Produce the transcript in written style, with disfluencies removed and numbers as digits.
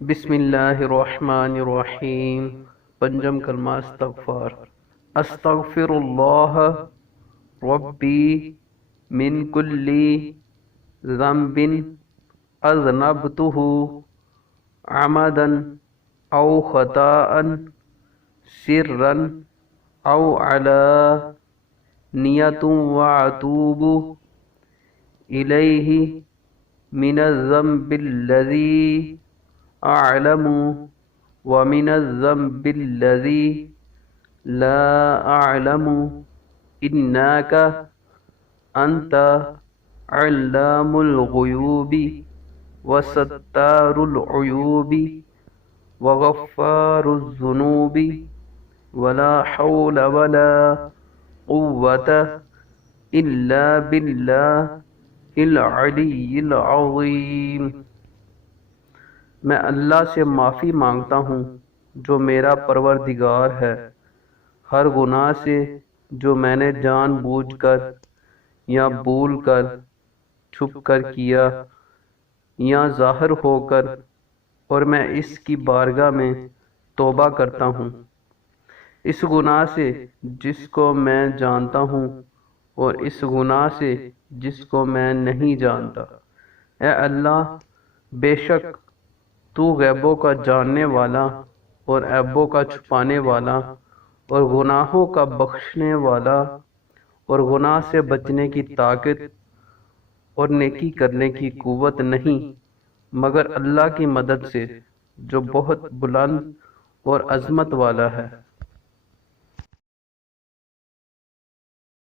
بسم اللہ الرحمن الرحیم۔ پنجم کلمہ استغفار۔ استغفر اللہ ربی من کل ذنب اذنبتہ عمدا او خطاء سرا او علانیۃ واتوب الیہ من الذنب الذی اعلم ومن الذنب الذی لا اعلم انک انت علام الغیوب وستار العیوب وغفار الذنوب ولا حول ولا قوة الا باللہ العلی العظیم۔ میں اللہ سے معافی مانگتا ہوں جو میرا پروردگار ہے، ہر گناہ سے جو میں نے جان بوجھ کر یا بھول کر چھپ کر کیا یا ظاہر ہو کر، اور میں اس کی بارگاہ میں توبہ کرتا ہوں اس گناہ سے جس کو میں جانتا ہوں اور اس گناہ سے جس کو میں نہیں جانتا۔ اے اللہ، بے شک تو غیبوں کا جاننے والا اور عیبوں کا چھپانے والا اور گناہوں کا بخشنے والا اور گناہ سے بچنے کی طاقت اور نیکی کرنے کی قوت نہیں مگر اللہ کی مدد سے جو بہت بلند اور عظمت والا ہے۔